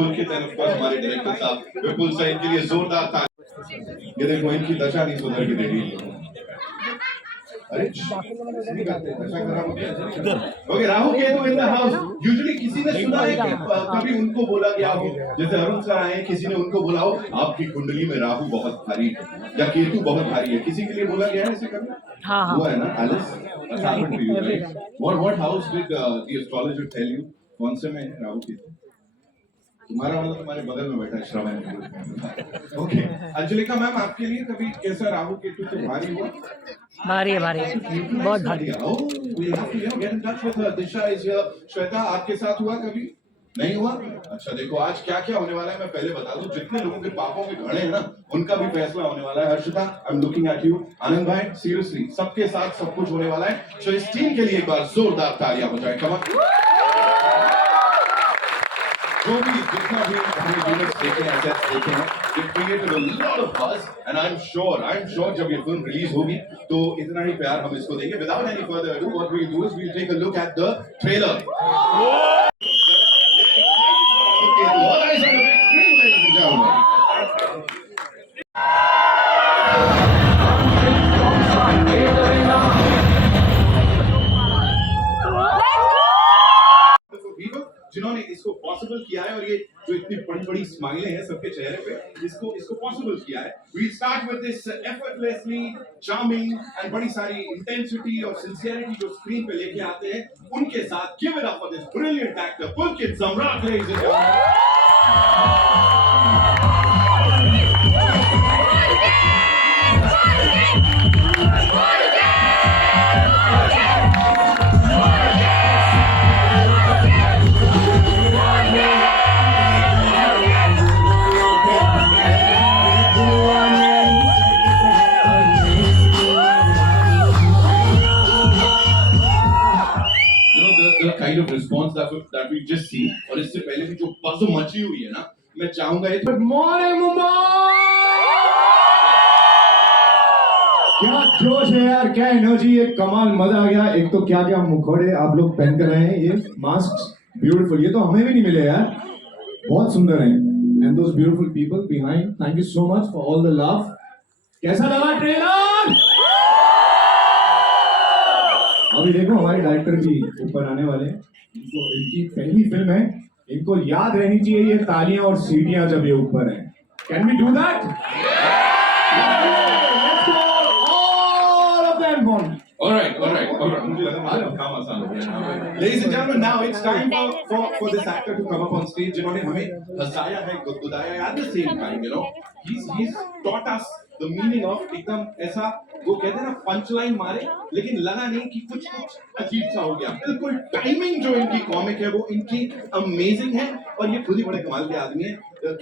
Pulkit end of course हमारे director साहब विपुल sir, इनके लिए जोरदार ताली। ये देखो इनकी दशा नहीं सुधर के देखी। अरे नहीं करते, दशा खराब हो गया। Okay, Rahu Ketu in the house. Usually किसी ने सुना है कि कभी उनको बोला गया हो, जैसे अरुण सर आए, किसी ने उनको बोला हो आपकी कुंडली में राहु बहुत भारी है या केतु बहुत भारी है, किसी के लिए बोला गया है ऐसे कभी? हाँ हुआ है ना Alice? What happened to you, right? What house did the astrologer tell you? कौन से में राहु केतु? तुम्हारा वाला तुम्हारे बगल में बैठा है श्रवण। ओके, अंजलिका मैम आपके लिए कभी कैसा राहु केतु से भारी हुआ? भारी है, भारी है, बहुत भारी है। दिशा इज हियर। श्वेता आपके साथ हुआ कभी? नहीं हुआ? अच्छा देखो आज क्या क्या होने वाला है मैं पहले बता दूं। जितने लोगों के पापों के घड़े हैं ना उनका भी फैसला होने वाला है। Harshita I am looking at you. Anand भाई सीरियसली सबके साथ सब कुछ होने वाला है। सो इस टीम के लिए एक बार जोरदार तालियां हो जाए। Come on. जो भी जितना भी हमने यूनिट्स देखे हैं, एसेट्स देखे हैं, it created a lot of buzz and I'm sure जब ये फिल्म रिलीज होगी तो इतना ही प्यार हम इसको देंगे। Without any further ado, what we'll do is we'll take a look at the trailer. Okay, all eyes on the big screen, ladies and gentlemen. जिन्होंने इसको पॉसिबल किया है और ये जो इतनी बड़ी बड़ी स्माइलें हैं सबके चेहरे पे इसको पॉसिबल किया है। We start with this effortlessly charming and बड़ी सारी इंटेंसिटी और सिंसियरिटी जो स्क्रीन पे लेके आते हैं उनके साथ give it up for this brilliant actor Pulkit Samrat ladies and gentleman. The kind of response that we just see और इससे पहले भी जो बज़ मची हुई है ना, मैं चाहूंगा ये गुड मॉर्निंग मुंबई। क्या जोश है यार, क्या एनर्जी है, कमाल, मजा आ गया। एक तो क्या क्या मुखौड़े आप लोग पहन कर रहे हैं, ये मास्क ब्यूटीफुल, ये तो हमें भी नहीं मिले यार, बहुत सुंदर हैं। And those beautiful people behind, thank you so much for all the love. कैसा लगा ट्रेलर? अभी देखो हमारे डायरेक्टर भी ऊपर आने वाले हैं, इनकी पहली फिल्म है, इनको याद रहनी चाहिए ये तालियां और सीटियां जब ये ऊपर हैं। Can we do that? All of them one. Alright. मुझे लगा मालूम काम आसान हो गया। Ladies and gentlemen, now it's time for this actor to come up on stage, जिन्होंने हमें हंसाया है, गुदगुदाया है, at the same time, you know, he's taught us the meaning of एकदम ऐसा, वो कहते हैं ना पंचलाइन मारे लेकिन लगा नहीं कि कुछ अजीब सा हो गया। बिल्कुल टाइमिंग जो इनकी कॉमिक है वो इनकी अमेजिंग है और ये खुद ही बड़े कमाल के आदमी है।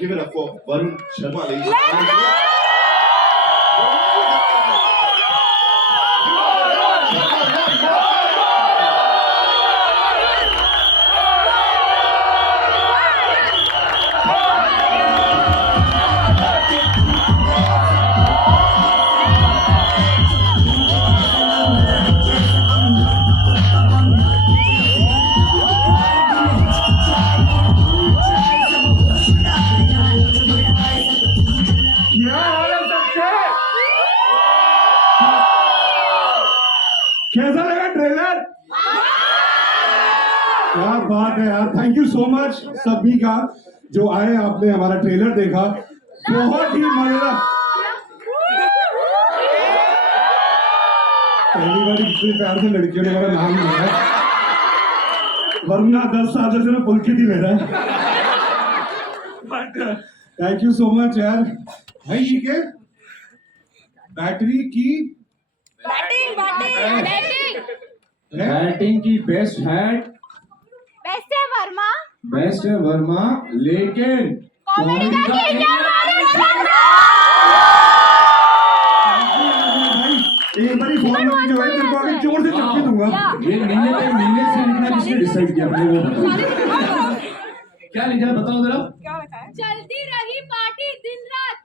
Give it up for Varun Sharma ladies and gentleman. कैसा लगा ट्रेलर? क्या बात है यार, थैंक यू सो मच सभी का जो आए, आपने हमारा ट्रेलर देखा, बहुत ही मजेदार। पहली बार इतने प्यार से लड़कियों ने मेरा नाम लिया है, वरना 10 साल से मैं पुलकित ही मेरा। But thank you so much यार। भाई ये क्या बैटरी की बैटिंग की बेस्ट है वर्मा, लेकिन कॉमेडी का एक बारी फोन में जो है तेरे को अभी जोर से चपकी दूंगा। ये महीने से लिखना किसने डिसाइड किया अपने वो बताओ। क्या लिखा है बताओ जरा। क्या बताया? चलती रही पार्टी दिन रात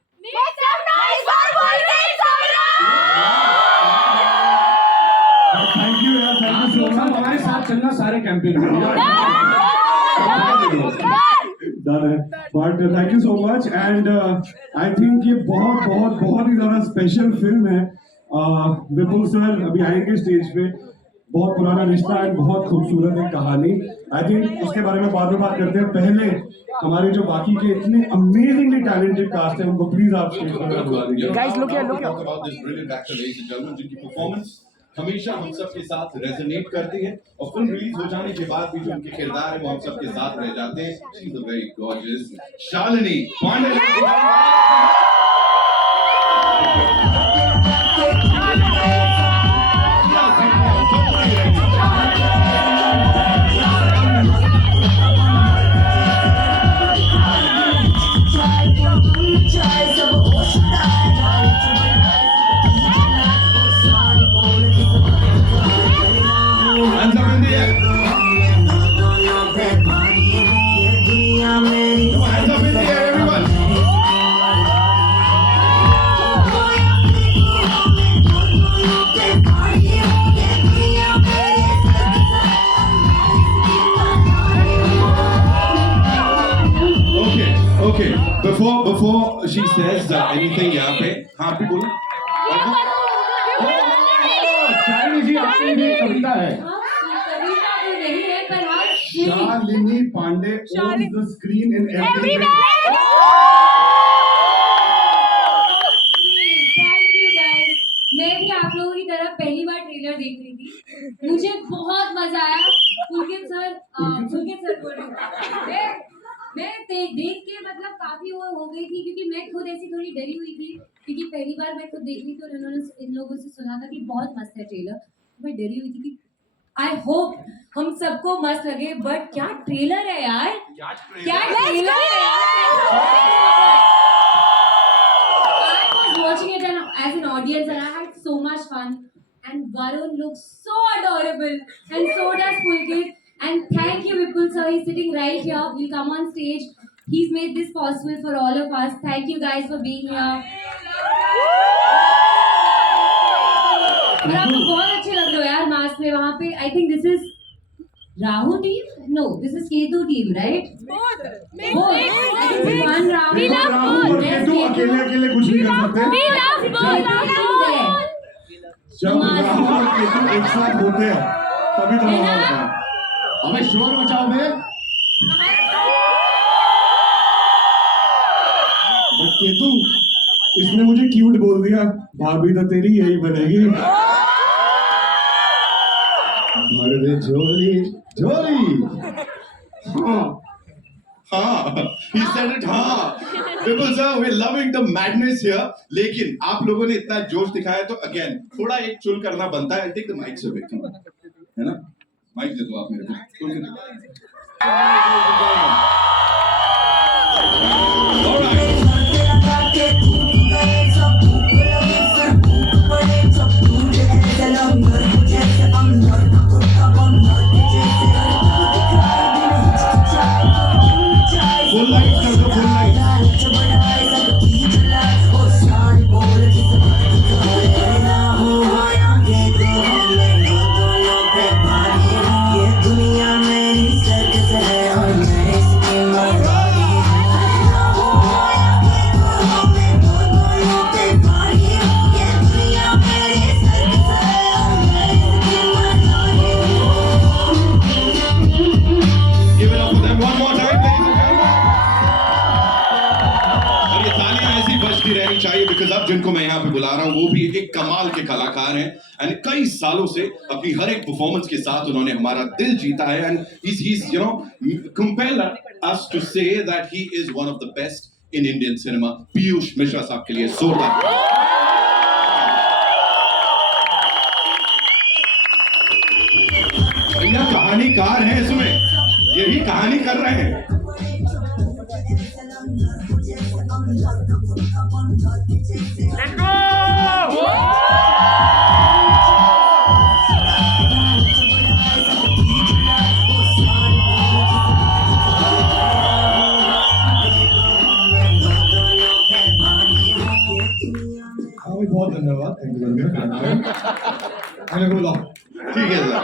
थैंक यू यार, थैंक यू सो मच। हमारे साथ चलना सारे कैंपेन में। रहा है, but thank you so much and I think ये बहुत बहुत बहुत ही ज़्यादा स्पेशल फिल्म है। विपुल सर अभी आएंगे स्टेज पे, बहुत पुराना रिश्ता है, बहुत खूबसूरत है कहानी। आई थिंक उसके बारे में बाद में बात करते हैं, पहले हमारे जो बाकी के इतने अमेजिंगली टैलेंटेड कास्ट है उनको प्लीज आप स्टेज पर बुला दीजिए। Guys, look here, look here. Talk about this brilliant actor, ladies and gentlemen, जिनकी परफॉर्मेंस हमेशा हम सब के साथ रेजोनेट करती है और फिल्म रिलीज हो जाने के बाद भी जो उनके किरदार है वो हम सब के साथ रह जाते हैं। She is a very gorgeous Shalini Pandey. Hands up in the air. Hands up in the air, everyone. Okay. Before she says anything, यहाँ पे हाँ पे बोलो। शालिनी जी आपकी भी कविता है। कविता तो नहीं है पर हाँ Shalini Pandey owns the screen in every thank you guys. मैं भी आप लोगों की तरह पहली बार ट्रेलर देख रही थी, मुझे बहुत मजा आया। पुलकित सर बोल रही हूँ मैं देख के मतलब काफी वो हो गई थी क्योंकि मैं खुद ऐसी थोड़ी डरी हुई थी क्योंकि पहली बार मैं खुद देख रही थी और इन्होंने इन लोगों से सुना था कि बहुत मस्त है ट्रेलर। मैं डरी हुई थी कि आई होप हम सबको मस्त लगे, बट क्या ट्रेलर है यार, क्या ट्रेलर है यार। I was watching it as an audience and I had so much fun and Varun looks so adorable and so does Pulkit. And thank you, Vipul sir. He's sitting right here. He'll come on stage. He's made this possible for all of us. Thank you guys for being here. और आप लोग बहुत अच्छे लग रहे हो यार mask में वहाँ पे। I think this is Rahu team? No, this is Ketu team, right? Both. I think one Rahu. We love both. Ketu अकेले कुछ नहीं कर सकते। We love both. जब राहुल और केतु एक साथ होते हैं तभी तो मजा आता है। हमें शोर मचाओ बे। बट केतु इसने मुझे क्यूट बोल दिया, भाभी तो तेरी यही बनेगी। भर दे झोली झोली। हाँ, he said it हाँ। Vipul sir, we're loving the madness here. लेकिन आप लोगों ने इतना जोश दिखाया तो again थोड़ा एक चुल करना बनता है। I'll take the mics away, come on, है ना? माइक दे दो आप मेरे को। फुल लाइट कर दो, full light. Give it up for them one more time, ladies and gentlemen. और ये तालियां ऐसी बजती रहनी चाहिए बिकॉज अब जिनको मैं यहाँ पे बुला रहा हूँ वो भी एक कमाल के कलाकार हैं एंड कई सालों से अपनी हर एक परफॉर्मेंस के साथ उन्होंने हमारा दिल जीता है and he's you know compel us to say that he is one of the best in Indian cinema. Piyush Mishra साहब के लिए जोरदार। भैया कहानीकार हैं इसमें, यही कहानी कर रहे हैं। बहुत धन्यवाद। Thank you. ठीक है सर,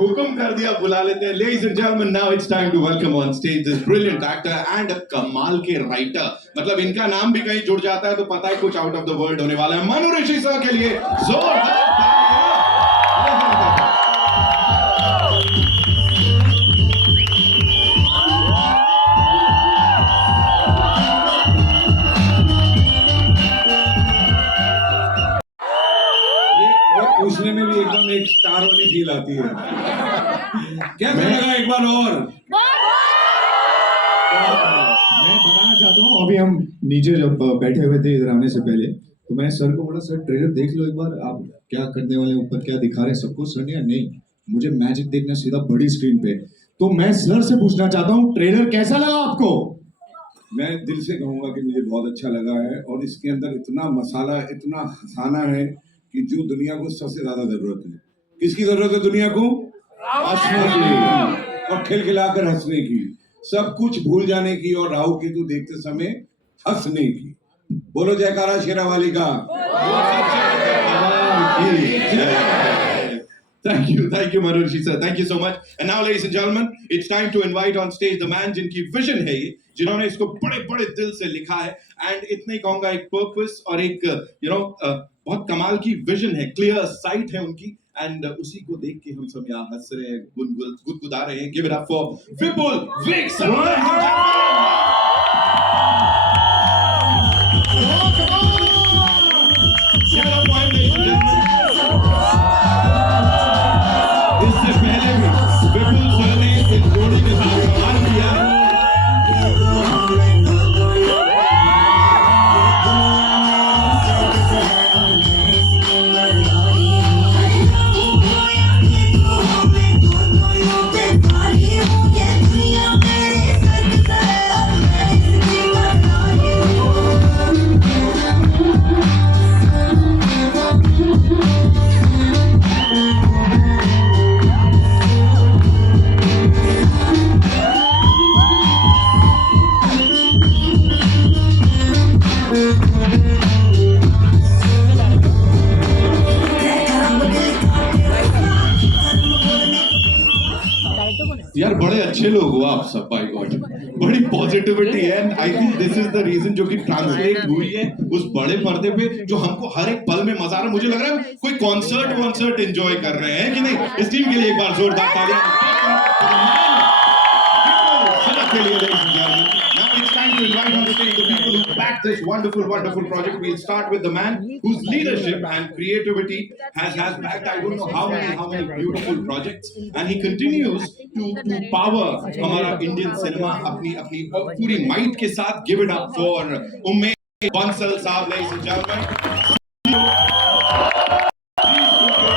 हुक्म कर दिया, बुला लेते हैं. Ladies and gentlemen, now it's time to welcome on stage this brilliant actor and a कमाल के writer. मतलब इनका नाम भी कहीं जुड़ जाता है तो पता है कुछ out of the world होने वाला है. मनु ऋषि सर के लिए जोरदार तालियां. पूछने में भी एकदम एक स्टार वाली फील आती है. कैसा लगा एक बार और? मैं बताना चाहता हूँ, अभी हम नीचे जब बैठे हुए थे इधर आने से पहले, तो मैंने सर को बोला, सर ट्रेलर देख लो एक बार, आप क्या करने वाले हैं, ऊपर क्या दिखा रहे हैं सबको. सर ने नहीं, मुझे मैजिक देखना सीधा बड़ी स्क्रीन पे. तो मैं सर से पूछना चाहता हूँ, ट्रेलर कैसा लगा आपको? मैं दिल से कहूंगा कि मुझे बहुत अच्छा लगा है, और इसके अंदर इतना मसाला, इतना हंसाना है कि जो दुनिया को सबसे ज्यादा जरूरत है. किसकी जरूरत है दुनिया को? हंसने की, और खिलखिलाकर हंसने की, सब कुछ भूल जाने की, और राहु केतु देखते समय हंसने की. बोलो जयकारा शेरा वाली का. Thank you, Manu Rishi sir. Thank you so much. And now, ladies and gentlemen, it's time to invite on stage the man जिनकी vision है ये, जिन्होंने इसको बड़े बड़े दिल से लिखा है, and इतना ही कहूँगा एक purpose और एक बहुत कमाल की vision है, clear sight है उनकी, and उसी को देख के हम सब यहाँ हंस रहे हैं, गुदगुदा रहे हैं. Give it up for Vipul Vig sir. Give it up for him, ladies and gentlemen. इससे पहले भी विपुल सर ने इस जोड़ी के साथ कमाल किया. यार बड़े अच्छे लोग हो आप सब, बाय गॉड, बड़ी पॉजिटिविटी है. And I think this is the reason जो कि ट्रांसलेट हुई है उस बड़े पर्दे पे, जो हमको हर एक पल में मजा आ रहा है. मुझे लग रहा है कोई कॉन्सर्ट एंजॉय कर रहे हैं कि नहीं. इस टीम के लिए एक बार जोरदार तालियां के लिए. Ladies and gentlemen, now it's time to invite on stage the people who backed this wonderful project. We'll start with the man whose leadership and creativity has backed I don't know how many beautiful projects, and he continues to power हमारा Indian cinema अपनी पूरी might के साथ. Give it up for Ummed Bansal साहब, ladies and gentlemen. And of course,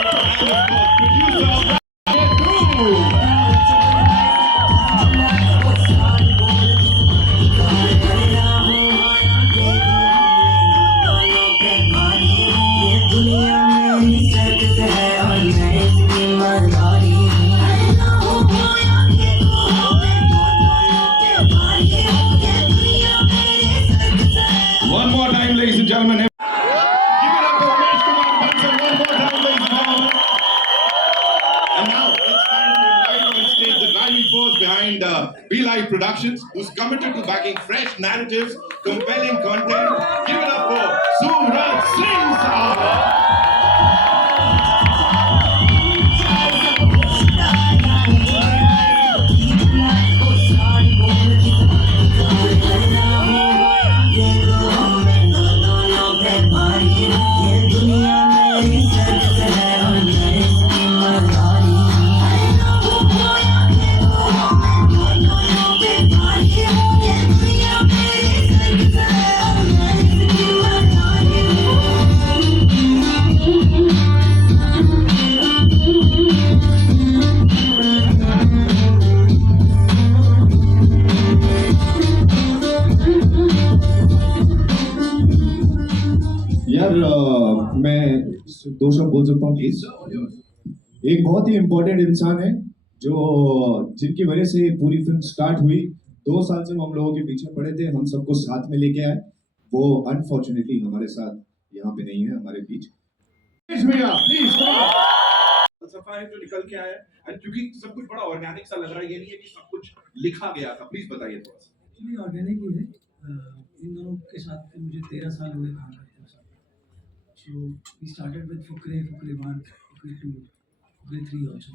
producer one more time, ladies and gentlemen. Give it up for Umesh Kumar Bansal one more time, ladies and gentlemen. And now it's time to invite on stage the driving force behind Be Live Productions, who's committed to backing fresh narratives, compelling content. Give it up for Suraj Singh Sahab. मैं दो शब्द बोल सकता हूँ please. एक बहुत ही important इंसान है जो जिनकी वजह से पूरी फिल्म स्टार्ट हुई. 2 साल से हम लोगों के पीछे पड़े थे, हम सबको साथ में लेके आए. वो अनफॉर्चुनेटली हमारे साथ यहाँ पे नहीं है, हमारे बीच. फलसफा है जो निकल के आया है, एंड क्योंकि सब कुछ बड़ा ऑर्गेनिक सा लग रहा है, ये नहीं है कि सब कुछ लिखा गया था। प्लीज बताइए थोड़ा सा। एक्चुअली ऑर्गेनिक ही है। इन दोनों के साथ तो मुझे 13 साल हुए काम करते हुए। So we started with Fukrey 1, Fukrey 2, Fukrey 3 also.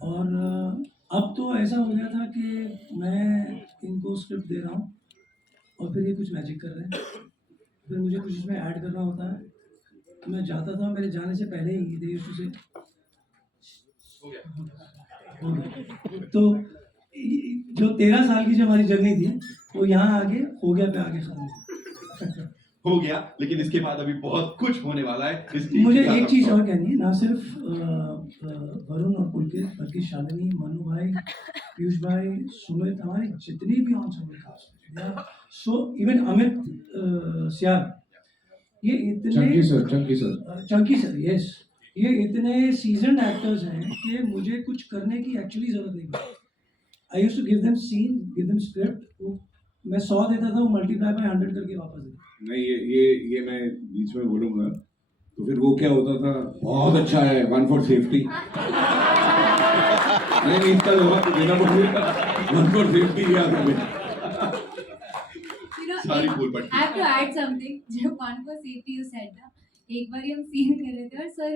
और अब तो ऐसा हो गया था कि मैं इनको स्क्रिप्ट दे रहा हूँ और फिर ये कुछ मैजिक कर रहे हैं, फिर मुझे कुछ इसमें ऐड करना होता है। तो मैं जाता था, मेरे जाने से पहले ही दे यूज्ड टू से हो गया। हो गया। तो जो 13 साल की जो हमारी जर्नी थी वो यहाँ आगे हो गया पे आगे खत्म हो गया, लेकिन इसके बाद अभी बहुत कुछ होने वाला है। मुझे एक चीज और कहनी है, ना सिर्फ वरुण और पुलकित बल्कि शालिनी, मनु भाई, पीयूष भाई, सुमित, हमारे जितने भी ऑनसेंबल कास्ट हैं, सो इवन अमित सियार, ये इतने चंकी सर यस, ये इतने सीजन्ड एक्टर्स हैं कि मुझे कुछ करने की एक्चुअली जरूरत नहीं पड़ती। I used to give them scene, give them script, मैं 100 देता था, वो मल्टीप्लाई बाय 100 करके वापस देता। नहीं, ये मैं बीच में बोलूंगा तो फिर वो क्या होता था, बहुत अच्छा है, 1 फॉर सेफ्टी। नहीं इसका जवाब तो देना पड़ेगा, 1 फॉर सेफ्टी याद है। सारी बोल पड़ती I have to add something. जब 1 for safety you said ना, एक बार हम सीन कर रहे थे और सर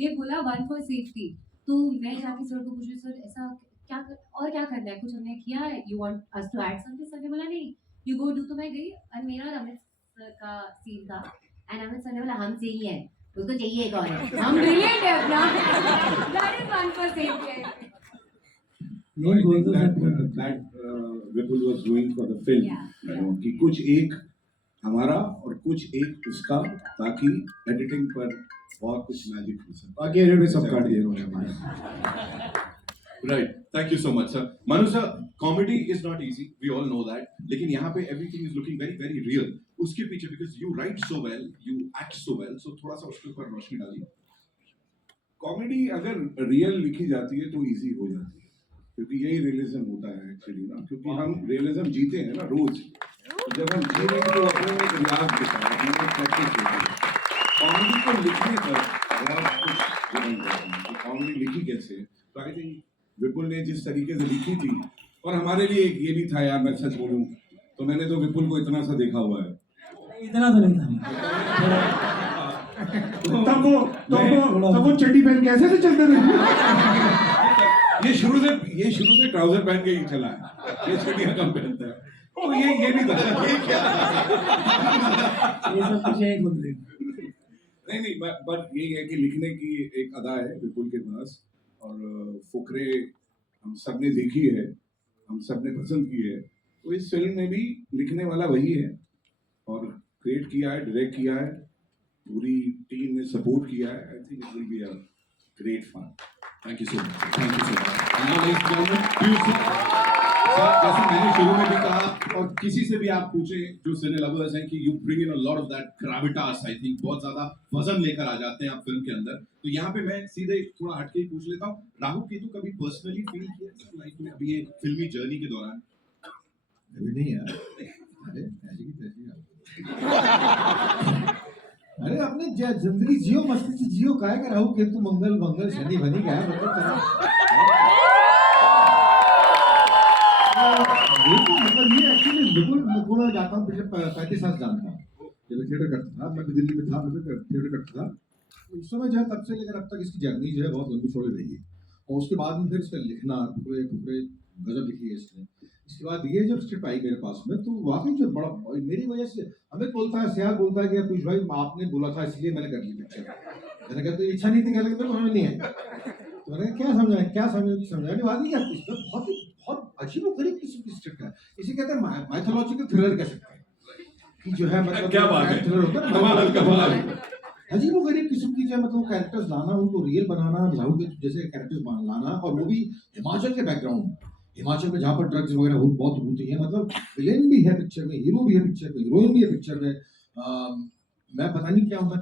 ने बोला 1 for safety, तो मैं जाके सर को पूछी, सर ऐसा क्या और क्या करना है, कुछ हमने किया है, you want us to add something? Sir ने बोला नहीं, you go do। तो मैं गई और मेरा और अमित सर का सीन था, एंड अमित सर ने बोला हम सही है, उसको चाहिए एक और है, हम ब्रिलियंट है अपना। That is 1 for safety। नहीं बोल दो that Vipul was doing for the film, you know, कि कुछ एक हमारा और कुछ एक उसका, ताकि एडिटिंग पर बहुत कुछ मैजिक हो सके। बाकी एडिट में सब काट दिए उन्होंने हमारे। Right, thank you so much sir. Manu sir, comedy is not easy, we all know that, लेकिन यहाँ पे everything is looking very very real. उसके पीछे, because you write so well, you act so well, so थोड़ा सा उसके ऊपर रोशनी डालिए। कॉमेडी अगर रियल लिखी जाती है तो इजी हो जाती है, क्योंकि यही रियलिज्म होता है एक्चुअली ना, क्योंकि हम रियलिज्म जीते हैं ना रोज। तो जब हम जी रहे हैं तो अपने में एक रियाज होता है, अपने में प्रैक्टिस होती है। कॉमेडी को लिखने पर बहुत कुछ डिपेंड करता है कि कॉमेडी लिखी कैसे। तो आई थिंक विपुल ने जिस तरीके से लिखी थी, और हमारे लिए ये भी था यार, मैं सच बोलूं तो मैंने तो विपुल को इतना सा देखा हुआ है, इतना तो नहीं था। तब वो चड्डी पहन के ऐसे से चलते थे। ये शुरू से ट्राउजर पहन के ही चला है, ये चड्डियां कम पहनता है। तो ये भी था, ये क्या ये सब कुछ एक बोल रहे नहीं बट ये है कि लिखने की एक अदा है विपुल के पास, और फुकरे हम सब ने देखी है, हम सब ने पसंद की है। तो इस फिल्म में भी लिखने वाला वही है, और क्रिएट किया है, डायरेक्ट किया है, पूरी टीम ने सपोर्ट किया है। I think it will be a great fun. Thank you so much, thank you so much. Sir, जैसे मैंने शुरू में भी कहा, और किसी से भी आप पूछे जो सिने लवर्स हैं, कि you bring in a lot of that Gravitas, I think बहुत ज्यादा वजन लेकर आ जाते हैं आप फिल्म के अंदर। तो यहाँ पे मैं सीधे थोड़ा हटके ही पूछ लेता हूँ, राहुल केतु कभी पर्सनली फील किया लाइफ में अभी ये फिल्मी जर्नी के दौरान? अभी नहीं यार, अरे ऐसी की तैसी अरे अपने जिंदगी जियो, मस्ती से जियो, काहे का राहु केतु मंगल शनि भनी का है, मतलब ये एक्चुअली बिल्कुल मैं जाता हूँ, पिछले 35 साल जानता हूँ, जब थिएटर करता था, मैं भी दिल्ली में था, मैं थिएटर करता था उस समय जो है, तब से लेकर अब तक इसकी जर्नी जो है बहुत लंबी चौड़ी रही है। और उसके बाद में फिर इसका लिखना, पूरे गजब लिखी है इसने। इसके बाद ये जब स्क्रिप्ट आई मेरे पास में, तो वाकई जो बड़ा मेरी वजह से अमित बोलता है, सियार बोलता है कि कुछ भाई आपने बोला था इसलिए मैंने कर ली पिक्चर। मैंने कहा तो इच्छा नहीं थी, कहने मेरे को नहीं है। तो मैंने क्या समझाने वाली है, इसमें बहुत अजीब और गरीब किस्म की स्क्रिप्ट है। इसे कहते हैं माइथोलॉजिकल थ्रिलर कह सकते हैं, कि जो है मतलब क्या बात है, थ्रिलर होता है अजीब और गरीब किस्म की, जो मतलब कैरेक्टर्स लाना, उनको रियल बनाना, राहु के जैसे कैरेक्टर्स लाना, और वो भी हिमाचल के बैकग्राउंड, हिमाचल में जहाँ पर ड्रग्स वगैरह बहुत होती है। मतलब विलेन भी है पिक्चर में, हीरो भी है पिक्चर में, हीरोइन भी है पिक्चर में। मैं पता नहीं क्या होगा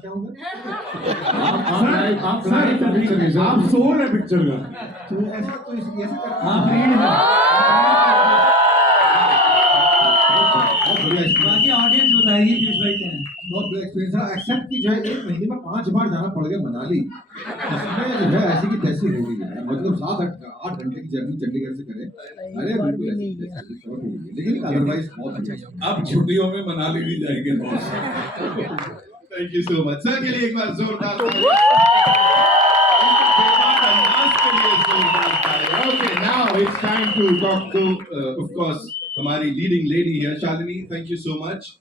आप सोल है पिक्चर का, तो ऐसा तो ऐसे बाकी ऑडियंस बताएगी पीयूष भाई क्या है। बहुत बड़ा एक्सपीरियंस रहा। एक्सेप्ट की जाए 1 महीने में 5 बार जाना पड़ गया मनाली। उसमें जो है ऐसी की तैसी हो गई है, मतलब 7-8 घंटे की जर्नी चंडीगढ़ से करे। अरे बिल्कुल ऐसी की तैसी शॉर्ट हो गई, लेकिन अदरवाइज बहुत अच्छा। अब छुट्टियों में मनाली भी जाएंगे boss. Thank you so much sir के लिए एक बार जोरदार okay now it's time to talk to of course हमारी leading lady here Shalini thank you so much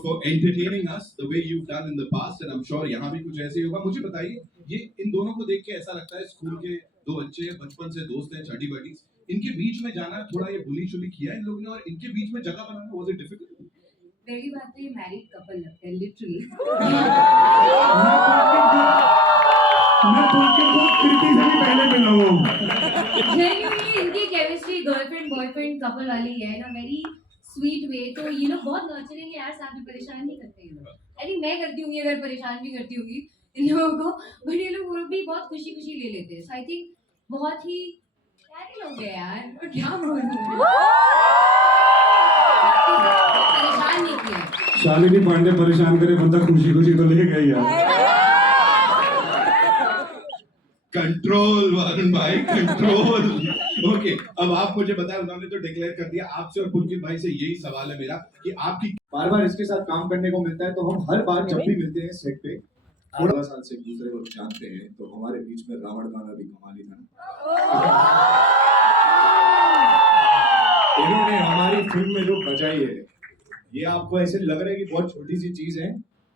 for entertaining us the way you've done in the past and I'm sure यहाँ भी कुछ ऐसे ही होगा। मुझे बताइए ये इन दोनों को देख के ऐसा लगता है स्कूल के 2 बच्चे बचपन से दोस्त हैं चड्डी बड्डीज, इनके बीच में जाना थोड़ा ये बुली शुली किया इन लोगों ने और इनके बीच में जगह बनाना वाज इट डिफिकल्ट? पहली बात तो ये मैरिड कपल लगता है लिटरली। मैं पुलकित को कृति से भी पहले मिला हूँ। जेन्युइनली इनकी केमिस्ट्री गर्लफ्रेंड बॉयफ्रेंड कपल वाली है ना, वेरी स्वीट वे। तो ये लोग बहुत नर्चरिंग है यार, साथ में परेशान नहीं करते ये लोग। आई थिंक मैं करती हूँ अगर परेशान भी करती होंगी इन लोगों को, बट ये लोग वो भी बहुत खुशी खुशी ले लेते हैं। सो आई थिंक बहुत ही प्यारे लोग हैं यार, और क्या बोलूं, परेशान नहीं किया। शालिनी पांडे परेशान करे बंदा खुशी खुशी तो ले गई यार। कंट्रोल वरुण भाई कंट्रोल। ओके अब आप मुझे बताएं, उन्होंने तो डिक्लेयर कर दिया, आपसे और पुलकित भाई से यही सवाल है मेरा कि आपकी बार बार इसके साथ काम करने को मिलता है, तो हम हर बार जब भी मिलते हैं सेट पे 16 साल से एक दूसरे को जानते हैं, तो हमारे बीच में रावण गाना भी कमाली था। इन्होंने हमारी फिल्म में जो बजाई है, ये आपको ऐसे लग रहा है कि बहुत छोटी सी चीज है,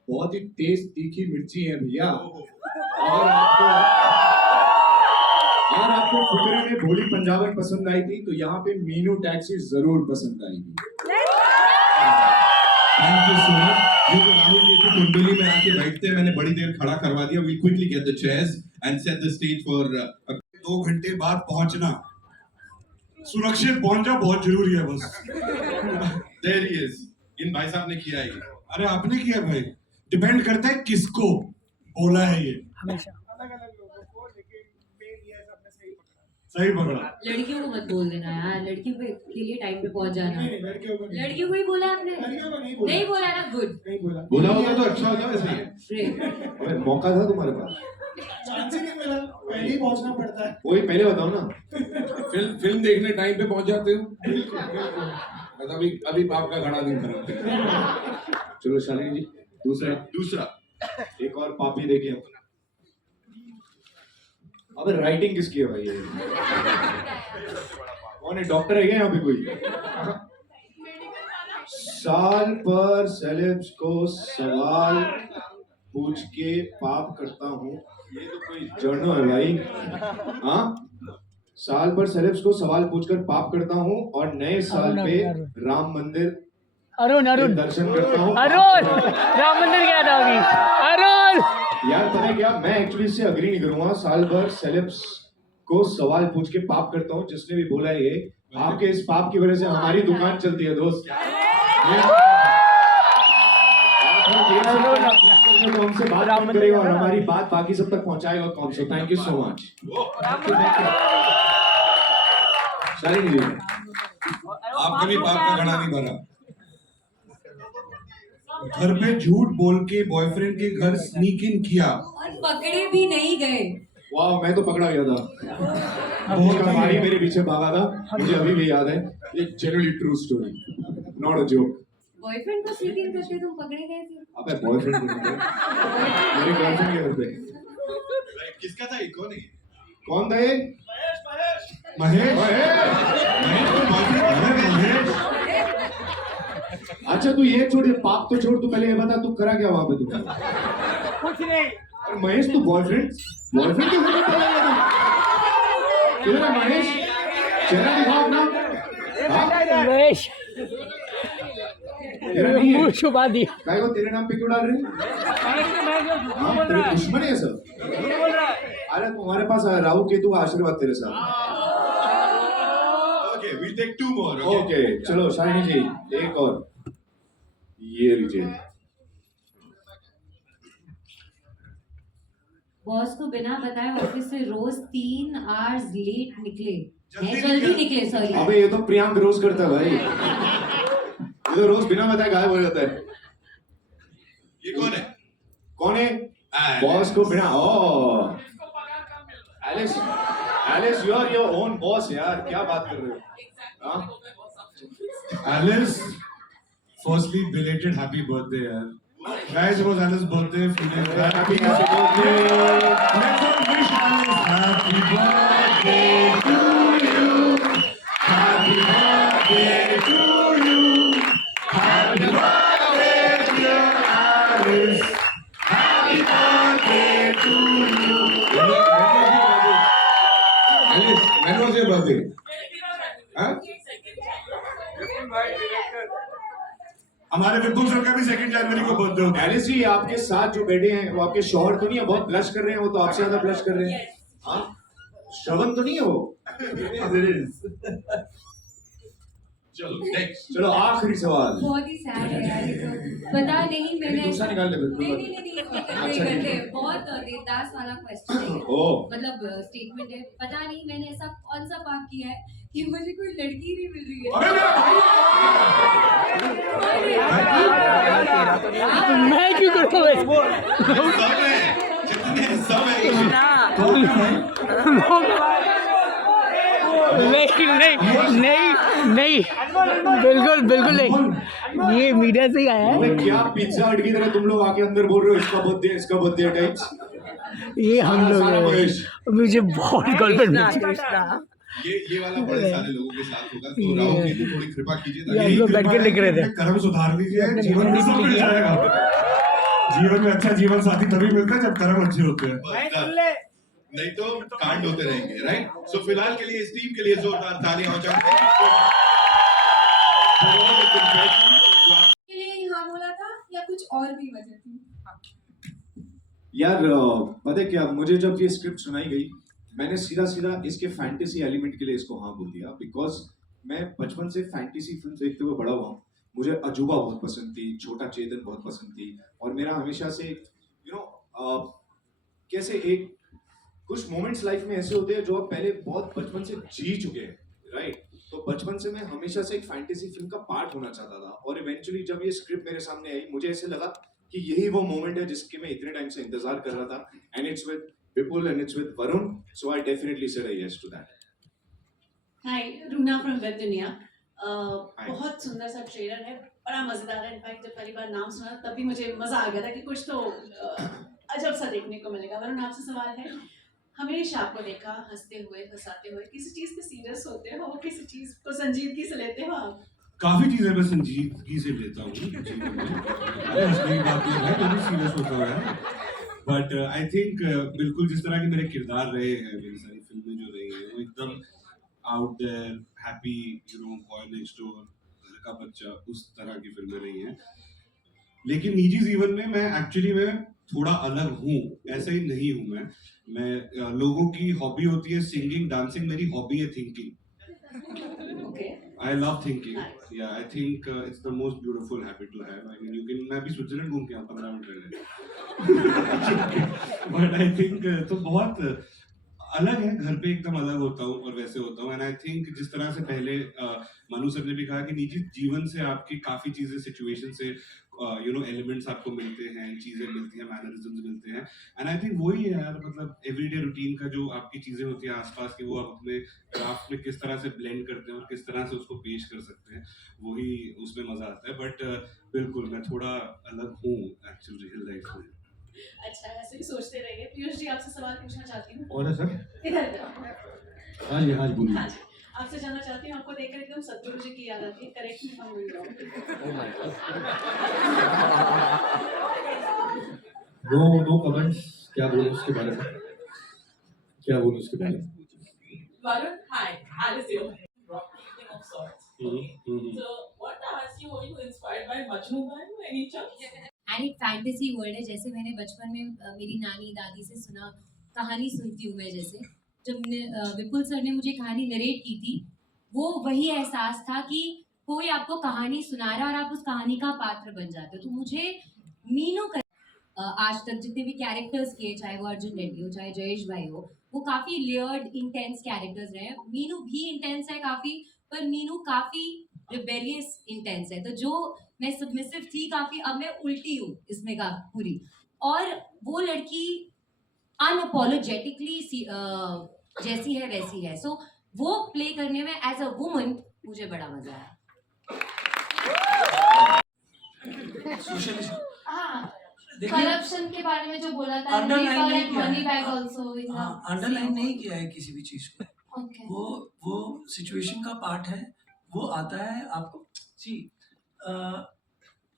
बहुत ही तेज तीखी मिर्ची है भैया। और आपको फुकरे में भोली पंजाबन पसंद आई थी, तो यहाँ पे मीनू टैक्सी जरूर पसंद आएगी। Thank you so much. ये जो राहुल जी की कुंडली में आके बैठते हैं, मैंने बड़ी देर खड़ा करवा दिया। We quickly get the chairs and set the stage for 2 घंटे बाद पहुंचना, सुरक्षित पहुंचा बहुत जरूरी है बस। There he is. इन भाई साहब ने किया है ये। अरे आपने किया भाई, डिपेंड करता है किसको बोला है ये। हमेशा सही पकड़ा। लड़कियों को मत बोल देना यार, लड़कियों के लिए टाइम पे पहुंच जाना। लड़कियों को ही बोला आपने? नहीं बोला ना, गुड। बोला होगा तो अच्छा होता वैसे। अबे मौका था तुम्हारे पास, चांस ही नहीं मिला, पहले ही पहुंचना पड़ता है। वही पहले बताओ ना। फिल्म देखने टाइम पे पहुंच जाते हो। अभी बाप का घड़ा नहीं खड़ा। चलो शालिनी जी, दूसरा एक और पापी देखे अपना। अबे राइटिंग किसकी है भाई ये? कौन है, डॉक्टर है क्या यहाँ पे कोई? साल पर सेलेब्स को सवाल पूछ के पाप करता हूँ, ये तो कोई जर्नल है भाई। हाँ, साल पर सेलेब्स को सवाल पूछकर पाप करता हूँ और नए साल पे राम मंदिर अरुण दर्शन करता हूँ। राम मंदिर क्या था अभी? अरुण यार पता है क्या, मैं एक्चुअली इससे अग्री नहीं करूंगा। साल भर सेलेब्स को सवाल पूछ के पाप करता हूँ, जिसने भी बोला है ये, आपके इस पाप की वजह से हमारी दुकान चलती है दोस्त। तो हमसे बात कौन करेगा और हमारी बात बाकी सब तक पहुंचाएगा कौन? So thank you so much Shalini ji. आपके भी बाप का घड़ा नहीं भरा। घर पे झूठ बोल के बॉयफ्रेंड के घर स्नीक इन किया और पकड़े भी नहीं गए। वाह, मैं तो पकड़ा गया था। उसका भाई मेरे पीछे भागा था, मुझे अभी भी याद है। ये genuinely true story, not a joke. Boyfriend को स्नीक इन करके तुम पकड़े गए थे? अबे बॉयफ्रेंड मेरे गर्लफ्रेंड के घर पे। किसका था ये? कौन है? कौन था ये? महेश। अच्छा तू ये छोड़, पाप तो छोड़, तू पहले ये बता तू करा क्या वहां पे? तू कुछ नहीं। और महेश तू बॉयफ्रेंड के घर में चला गया था? किधर है महेश? चेहरा दिखाओ अपना। महेश तेरा नहीं है? मुंह छुपा दिया। काय को तेरे नाम पे क्यों डाल रहे हैं? हाँ, तेरे दुश्मन है सब। अरे तुम्हारे पास राहु केतु का आशीर्वाद तेरे साथ। Okay we take 2 more. Okay चलो शालिनी जी एक और, ये लीजिए। बॉस को बिना बताए ऑफिस से रोज 3 आवर्स लेट निकले, जल्दी निकले सॉरी। अबे ये तो प्रियांक रोज करता है भाई, ये तो रोज बिना बताए गायब हो जाता है। ये कौन है? कौन है? Alice. बॉस को बिना ओ Alice Alice you are your own boss यार, क्या बात कर रहे हो? हाँ? Alice, firstly, belated happy birthday, yaar. Guys, it was Alice's birthday. Feeling Happy birthday. Let's all wish Alice happy birthday to you. Happy birthday to you. Happy birthday, dear Alice. Happy birthday to you. Alice, when was your birthday? Huh? हमारे विपुल sir का भी 2 जनवरी को birthday होता है. Alice जी, आपके साथ जो बैठे हैं वो आपके शौहर तो नहीं है? बहुत ब्लश कर रहे हैं वो तो, आपसे ज्यादा ब्लश कर रहे हैं. हाँ, श्रवण तो नहीं है वो? चलो नेक्स्ट. चलो आखिरी सवाल. बहुत ही सैड है यार ये तो। पता नहीं मैंने दूसरा निकाल ले बिल्कुल. नहीं इतने करते बहुत देवदास वाला क्वेश्चन है। ओ मतलब स्टेटमेंट है, पता नहीं मैंने ऐसा कौन सा पाप किया है कि मुझे कोई लड़की नहीं मिल रही है। मैं क्यों करूँ सब है, जितने सब है. नहीं बिल्कुल बिल्कुल नहीं, ये मीडिया से ही आया है। अबे क्या पिज्जा हट की तरह तुम लोग आके अंदर बोल रहे हो इसका बर्थडे टाइप्स. ये हम लोग सारा हैं। महेश. मुझे बहुत गर्लफ्रेंड मिली। ये वाला बड़े सारे लोगों के साथ होगा, तो राहुल जी थोड़ी कृपा कीजिए ये ताकि हम लोग बैठ के लिख रहे थे। कर्म सुधार लीजिए, जीवन में सब मिल जाएगा. जीवन में अच्छा जीवन साथी तभी मिलता है जब कर्म अच्छे होते हैं. नहीं तो कांड होते रहेंगे. राइट. सो फिलहाल के लिए इस टीम के लिए जोरदार तालियां हो जाए. के लिए यहाँ बोला था या कुछ और भी वजह थी? यार पता है क्या, मुझे जब ये स्क्रिप्ट सुनाई गई मैंने सीधा इसके फैंटेसी एलिमेंट के लिए इसको हाँ बोल दिया. बिकॉज मैं बचपन से फैंटेसी फिल्म देखते हुए बड़ा हुआ हूँ. मुझे अजूबा बहुत पसंद थी, छोटा चेतन बहुत पसंद थी, और मेरा हमेशा से कैसे एक कुछ मोमेंट्स लाइफ में ऐसे होते हैं जो आप पहले बहुत बचपन से जी चुके हैं. राइट. तो बचपन से मैं हमेशा से एक फैंटेसी फिल्म का पार्ट होना चाहता था, और इवेंचुअली जब ये स्क्रिप्ट मेरे सामने आई मुझे ऐसे लगा कि यही वो मोमेंट है जिसके मैं इतने टाइम से इंतजार कर रहा था. And it's with Vipul and it's with Varun, so I definitely said a yes to that. Hi, Runa from Webdunia. बहुत सुंदर सा ट्रेलर है, बड़ा मजेदार है. इनफैक्ट जब पहली बार नाम सुना तभी मुझे मजा आ गया था कि कुछ तो अजब सा देखने को मिलेगा. वरुण, आपसे सवाल है, हमेशा आपको देखा हंसते हुए हंसाते हुए, किसी चीज पे सीरियस होते हो, किसी चीज को संजीदगी से लेते हो आप? काफी चीजें मैं संजीदगी से लेता हूँ जीवन में. हंसने की बात ये है, कभी सीरियस होता हुआ है. बट आई थिंक बिल्कुल जिस तरह के मेरे किरदार रहे हैं, मेरी सारी फिल्में जो रही हैं वो एकदम out there, happy, boy next door, घर का बच्चा, उस तरह की फिल्में रही हैं. लेकिन निजी जीवन में मैं थोड़ा अलग हूँ. ऐसा ही नहीं हूँ मैं लोगों की हॉबी होती है सिंगिंग, डांसिंग. मेरी हॉबी है thinking. Okay. I love thinking. Yeah, I think it's the most beautiful habit to have. I mean, you can. मैं भी स्विट्जरलैंड घूम के आया 15 मिनट पहले. But I think तो बहुत अलग है. घर पे एकदम अलग होता हूँ और वैसे होता हूँ. And I think जिस तरह से पहले मनु सर ने भी कहा कि निजी जीवन से आपकी काफी चीजें, सिचुएशन से एलिमेंट्स आपको मिलते हैं, चीजें मिलती हैं, मैनरिज्म्स मिलते हैं. एंड आई थिंक वही है यार, मतलब एवरीडे रूटीन का जो आपकी चीजें होती हैं आसपास की, वो आप अपने क्राफ्ट में किस तरह से ब्लेंड करते हैं और किस तरह से उसको पेश कर सकते हैं, वही उसमें मजा आता है. बट बिल्कुल मैं थोड़ा अलग हूँ एक्चुअली रियल लाइफ में. अच्छा, ऐसे ही सोचते रहिए. पीयूष जी, आपसे सवाल पूछना चाहती हूँ. और है सर. इधर हाँ जी बोलिए. हाँ जी, आपसे जानना चाहती हूँ, आपको देखकर एकदम सतगुरु जी की याद आती है. Correct me from no comments. क्या बोलूं उसके बारे में. Varun, hi, Alice here. Anything of sorts. So, what to ask you, were you inspired by Majnu by any chance? And एक फैंटेसी वर्ल्ड है. जैसे मैंने बचपन में मेरी नानी दादी से कहानी सुनती हूँ मैं. जैसे जब विपुल सर ने मुझे कहानी नरेट की थी, वो वही एहसास था कि कोई आपको कहानी सुना रहा है और आप उस कहानी का पात्र बन जाते हो. तो मुझे मीनू आज तक जितने भी कैरेक्टर्स किए, चाहे वो अर्जुन रेड्डी हो, चाहे जयेश भाई हो, वो काफ़ी लेयर्ड इंटेंस कैरेक्टर्स रहे हैं. मीनू भी इंटेंस है काफ़ी, पर मीनू काफ़ी रिबेलियस इंटेंस है. तो जो मैं सबमिसिव थी काफी, अब मैं उल्टी हूँ इसमें का पूरी। और वो लड़की अनअपोलोजेटिकली जैसी है वैसी है, सो वो प्ले करने में एज अ वुमन मुझे बड़ा मजा आया। सोशलिज्म करप्शन के बारे में जो बोला था, अंडरलाइन नहीं किया मनी बैग आल्सो, अंडरलाइन नहीं किया है किसी भी चीज को। ओके, वो सिचुएशन का पार्ट है, वो आता है आपको। जी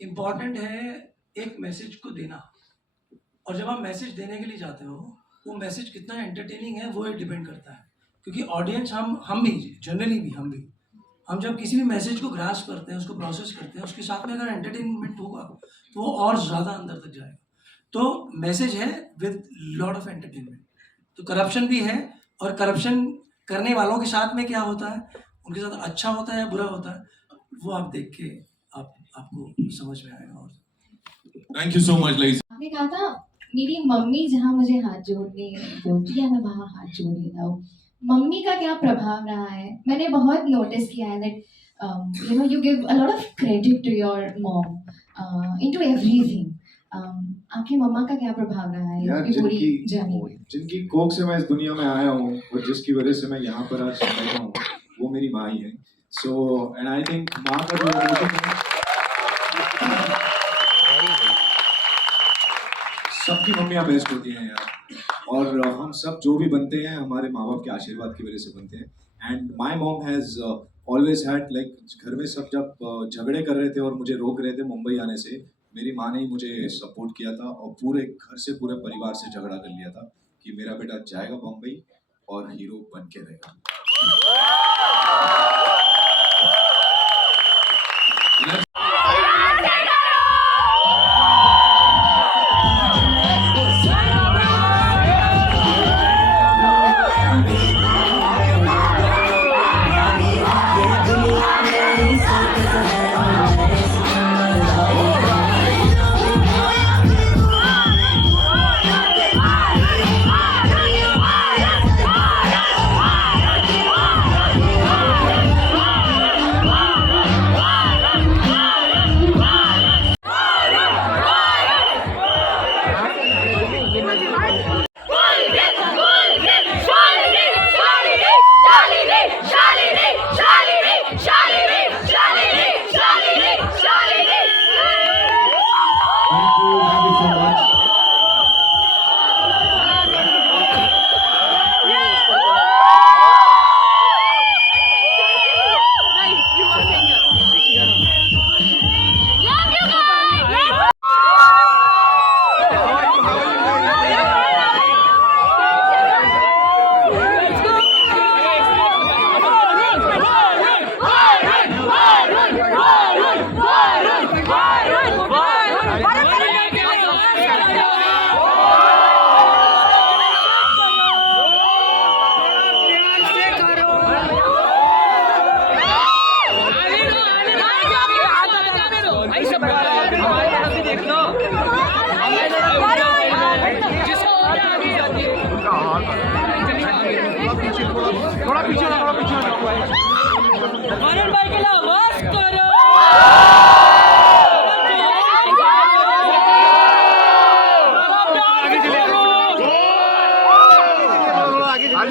इम्पॉर्टेंट है एक मैसेज को देना, और जब आप मैसेज देने के लिए जाते हो वो मैसेज कितना एंटरटेनिंग है वो डिपेंड करता है, क्योंकि ऑडियंस हम भी जनरली भी हम जब किसी भी मैसेज को ग्रास्प करते हैं, उसको प्रोसेस करते हैं, उसके साथ में अगर एंटरटेनमेंट होगा तो वो और ज़्यादा अंदर तक जाएगा। तो मैसेज है विद लॉट ऑफ एंटरटेनमेंट। तो करप्शन भी है, और करप्शन करने वालों के साथ में क्या होता है, उनके साथ अच्छा होता है या बुरा होता है, वो आप देख के आपको समझ में आएगा। और thank you so much lies. आपने कहा था मेरी मम्मी जहाँ मुझे हाथ जोड़ने बोलती है मैं वहाँ हाथ जोड़ लेता हूँ। मम्मी का क्या प्रभाव रहा है? मैंने बहुत नोटिस किया है that you give a lot of credit to your mom into everything. आपकी मम्मा का क्या प्रभाव रहा है यार, आपकी पूरी जर्नी में? जिनकी कोख से मैं इस दुनिया में आया हूँ और जिसकी वजह से मैं यहाँ पर आज बैठा हूँ, वो मेरी माँ ही है। सो एंड आई थिंक माँ का जो इमोशन है, सबकी मम्मियाँ बेस्ट होती हैं यार, और हम सब जो भी बनते हैं हमारे माँ बाप के आशीर्वाद की वजह से बनते हैं। And my mom has always had like, घर में सब जब झगड़े कर रहे थे और मुझे रोक रहे थे मुंबई आने से, मेरी माँ ने ही मुझे सपोर्ट किया था और पूरे घर से पूरे परिवार से झगड़ा कर लिया था कि मेरा बेटा जाएगा बम्बई और हीरो बन के रहेगा।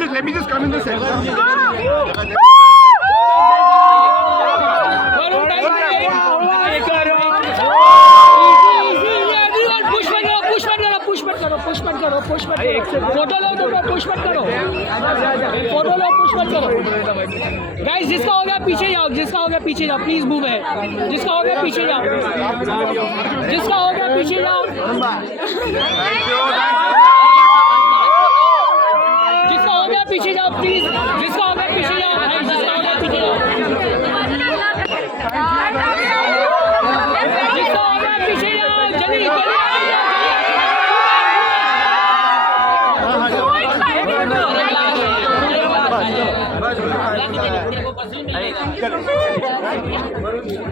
Let me just come in the center. Guys, जिसका हो गया पीछे जाओ, जिसका हो गया पीछे जाओ, प्लीज मूव है। जिसका हो गया पीछे जाओ, जिसका हो गया पीछे जाओ, जिसका हो गया पीछे जाओ प्लीज, जिसका हो गया पीछे जाओ भाई, जिसका हो गया पीछे जाओ, जिसका हो गया पीछे जाओ, जल्दी जल्दी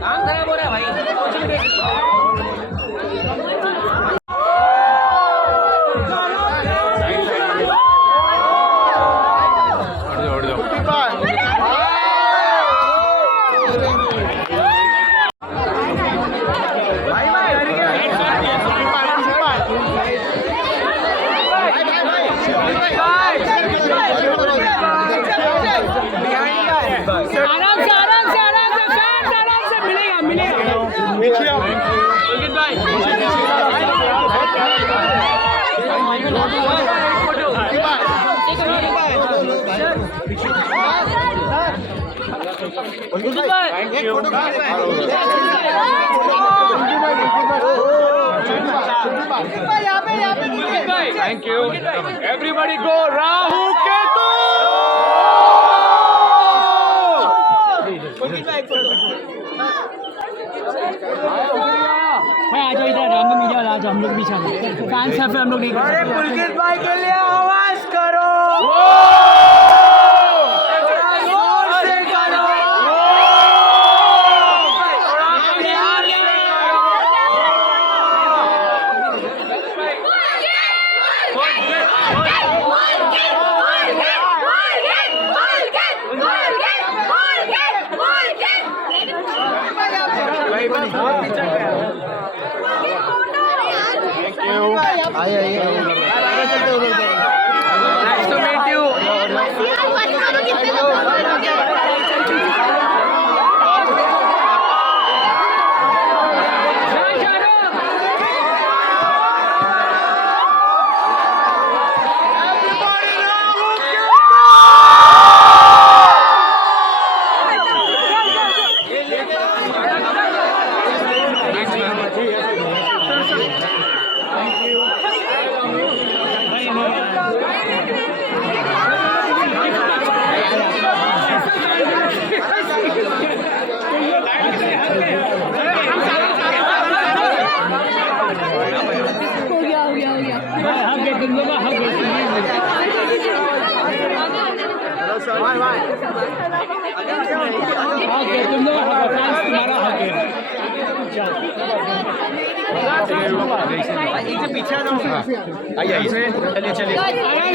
काम खराब हो रहा है भाई। थैंक यू एवरीबॉडी गो राहु केतु भाई आ जाओ इधर हम लोग मीडिया वाला आ जाओ हम लोग पीछे फैंस हैं फिर हम लोग नहीं कर सकते पुलकित भाई के लिए आवाज करो तुम लोग फैंस तुम्हारा हक है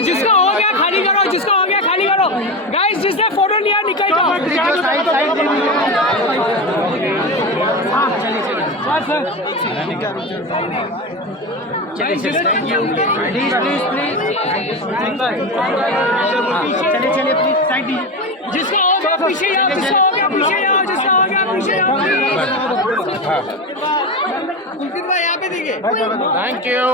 जिसका हो गया खाली करो जिसका हो गया खाली करो गाइस जिसने फोटो लिया निकल जाओ जिसका हो गया पीछे जाओ जिसका हो गया पीछे जाओ जिसका हो गया पीछे जाओ पुलकित भाई यहाँ पे देखिए थैंक यू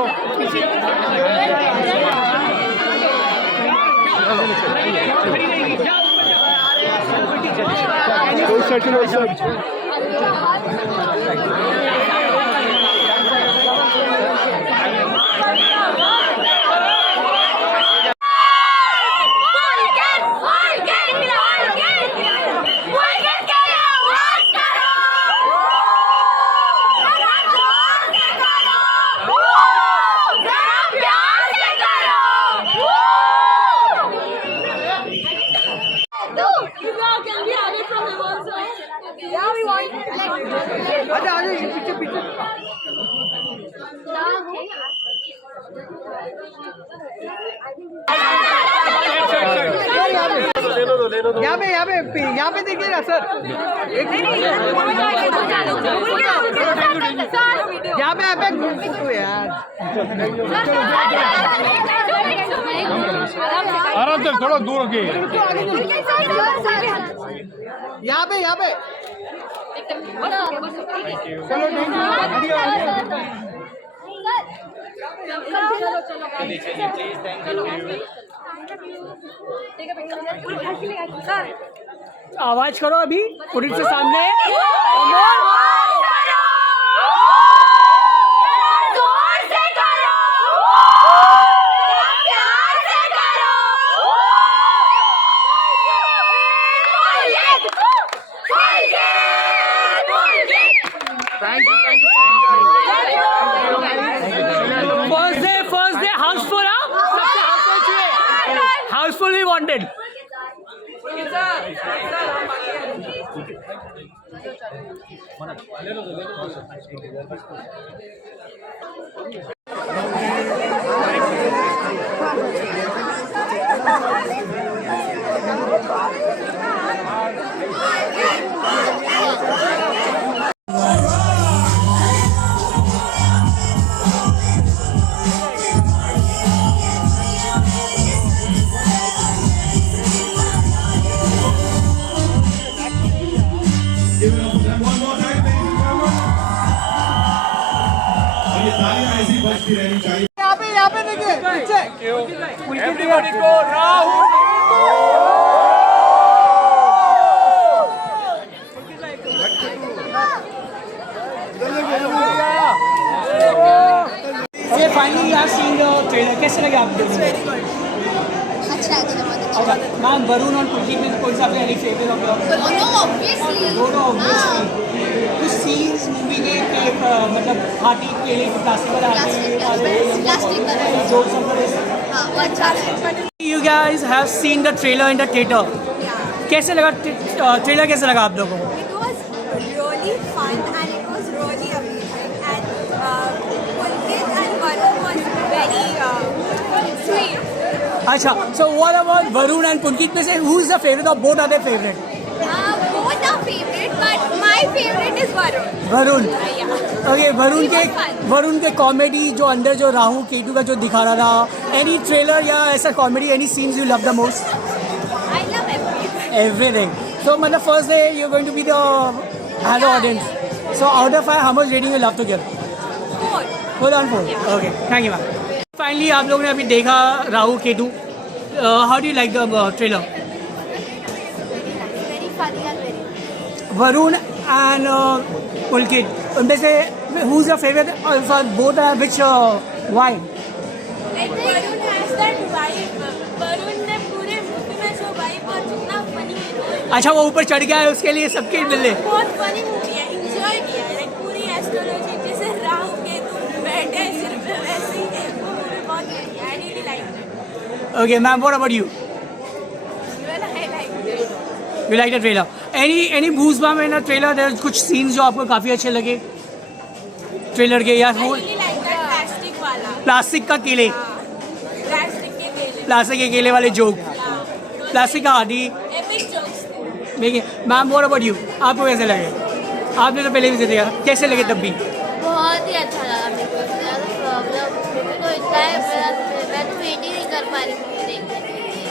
यहाँ पे देखिएगा सर यहाँ पे यार आराम से थोड़ा दूर हो गए यहाँ पे चलो आवाज करो अभी पुलिस के सामने first day housefull housefull we wanted यहाँ पे देखिए पीछे everybody go Rahul finally you have seen the trailer, कैसे लगे आपको? अच्छा बहुत अच्छा मैम, वरुण और पुलकित में कौन सा आपका any favourite of your? Obviously दोनों ऑब्वियसली कुछ सीन्स मूवी के मतलब हाथी केले के प्लास्टिक वाले जोक्स ऑफ अच्छा you guys have seen the trailer in the theatre, कैसे लगा ट्रेलर, कैसे लगा आप लोगों को? It was really fun and it was really amazing and Pulkit and Varun was very sweet. अच्छा, so what about Varun and Pulkit में से who is the favorite or both are their favorite? Both are favorite but my favorite is Varun. Varun, Yeah. Okay He was fun. Varun के comedy जो अंदर जो राहु केतु का जो दिखा रहा था, एनी ट्रेलर या ऐसा comedy, any scenes you love the most? I love everything. Everything. So मतलब first day you're going to be the as an audience. So out of 5 how much rating you love to give? 4. 4 on 4. Okay, thank you ma'am. Finally आप लोगों ने अभी देखा Rahu Ketu. How do you like the trailer? Very funny and very. Varun and पुलकित, उनमें से who's your favorite? For both are which why? Varun has that vibe. Varun ने पूरे movie में जो vibe और जितना funny है, अच्छा वो ऊपर चढ़ गया है उसके लिए सबके मिले. बहुत funny movie है. Enjoy किया है. Like पूरी astrology जैसे राहु केतु बैठे हैं सिर पे, वैसे ही वो movie बहुत अच्छी है. I really liked it. Okay ma'am, what about you? Even I liked it. You like the trailer? Any goosebump in the trailer? There's कुछ scenes जो आपको काफी अच्छे लगे ट्रेलर के, या I really like that plastic वाला. प्लास्टिक का केले, Plastic के केले. प्लास्टिक के केले वाले जोक, प्लास्टिक का हाथी. Epic jokes थे. देखिए मैम, व्हाट अबाउट यू, आपको कैसे लगे? आपने तो पहले भी देखा, कैसे लगे तब भी? बहुत ही अच्छा लगा मेरे को. मेरा तो प्रॉब्लम तो इतना है, मैं तो वेट ही नहीं कर पा रही मूवी देखने के लिए.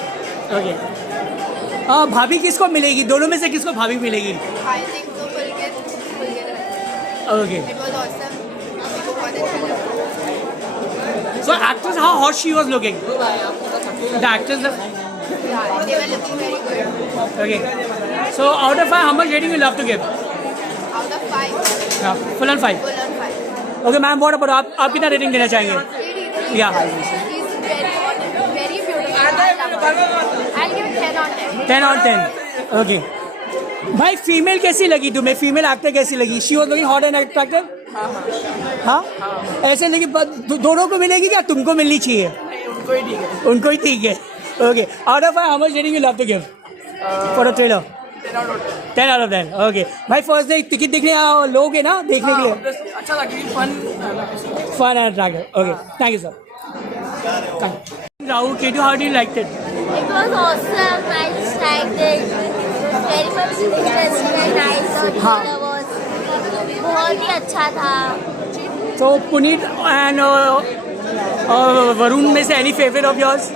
ओके, भाभी किसको मिलेगी? दोनों में से किसको भाभी मिलेगी? I think तो Pulkit. Okay, It was awesome. मेरे को बहुत अच्छा लगा. So actress, how hot she was looking? The actress, Yeah, they were looking very good. Okay. So out of 5 how much rating you love to give? Out of 5. Full on 5. Full on 5. Okay ma'am, what about आप कितना rating देना चाहेंगे? Yeah. He's very beautiful. I love her. I'll give it 10 on 10. 10 on 10. Okay भाई, female कैसी लगी तुम्हें? Female actor कैसी लगी? She was looking hot and attractive. हाँ, ऐसे लगी. दोनों को मिलेगी क्या, तुमको मिलनी चाहिए? उनको ही ठीक है. Okay, out of 5 how much rating you love to give for the trailer? 10 out of 10. Okay भाई, फर्स्ट डे टिकट देखने लोगे ना, देखने के लिए? अच्छा लगा, fun and attractive. Okay, thank you sir. Rahu Ketu, how do you like it? It was awesome. I just liked it. Very much interesting and nice. The trailer was बहुत ही अच्छा था. So पुनीत एंड वरुण में से any favourite of yours?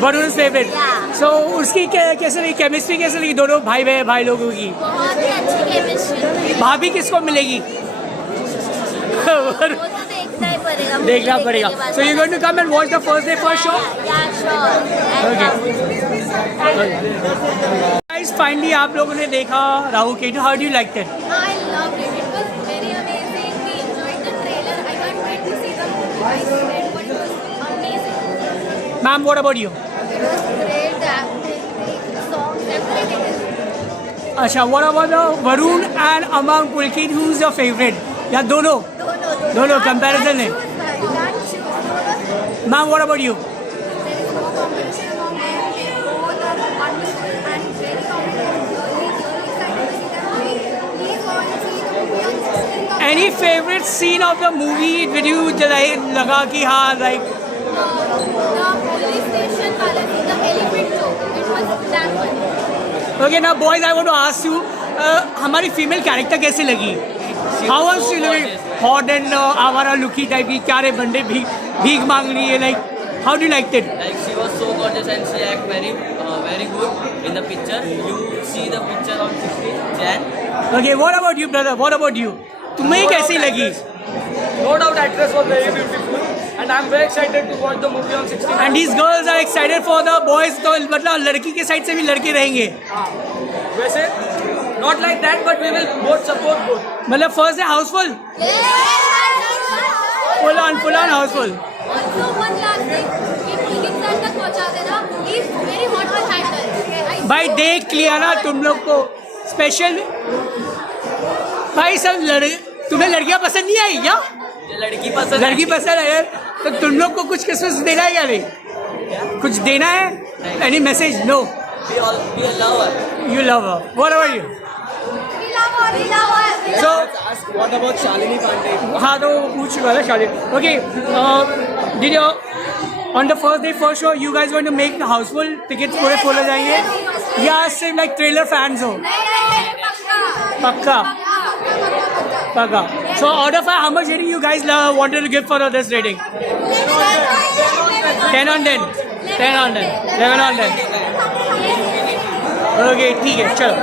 Varun is favourite. Yeah. सो उसकी कैसे लगी chemistry, कैसे लगी दोनों भाई लोगों की? बहुत ही अच्छी केमिस्ट्री. भाभी किसको मिलेगी? वो तो देखना ही पड़ेगा. देखना पड़ेगा. So you going to come and watch the first day first show? Yeah, sure. Guys, finally आप लोगों ने देखा Rahu Ketu. How do you like it? I loved it. It was very amazing. We enjoyed the trailer. I can't wait to see the movie. I said, but it was amazing. Ma'am, what about you? It was great. The acting, the songs, everything. अच्छा, what about Varun and among Pulkit, who is your favourite? या दोनों दोनों comparison है. Ma'am, what about you? Any favorite scene of the movie did you लगा कि हाँ like? The police station वाला scene, the elephant joke, it was that funny. Okay, now boys, I want to ask you, हमारी female character कैसी लगी? How was she looking? Hot and आवारा लुकी type की, क्या रे बंदे भीख मांग रही है, like how do you liked it? Like she was so gorgeous and she act very good in the picture. You see the picture on 16th Jan. Okay, what about you, brother? What about you? तुम्हें कैसी लगी? No doubt actress was very beautiful and I'm very excited to watch the movie on 16th. And these girls are excited for the boys. तो मतलब लड़की के side से भी लड़के रहेंगे. वैसे not like that but we will both support both. मतलब first day houseful? Full on full on Housefull. Also, one last thing, ये पुलकित सर तक पहुंचा देना. He's very hot on handle. भाई देख लिया ना तुम लोग को स्पेशल. भाई सब तुम्हें लड़कियां पसंद नहीं आई क्या? लड़की पसंद है यार. तो तुम लोग को कुछ क्रिसमस देना है क्या नहीं? कुछ देना है? Any message? No. We love her. You love her. What about you? We love her. So What about Shalini Pandey? हाँ तो पूछ चुका था Shalini. Okay. Did you on the first day first show you guys going to make Housefull tickets पूरे full हो जाएंगे या सिर्फ लाइक ट्रेलर फैंस हो? पक्का. So out of how much rating you guys wanted to give for this rating? 10 on 10. 10 on 10. 11 on 10. Okay, ठीक है चलो.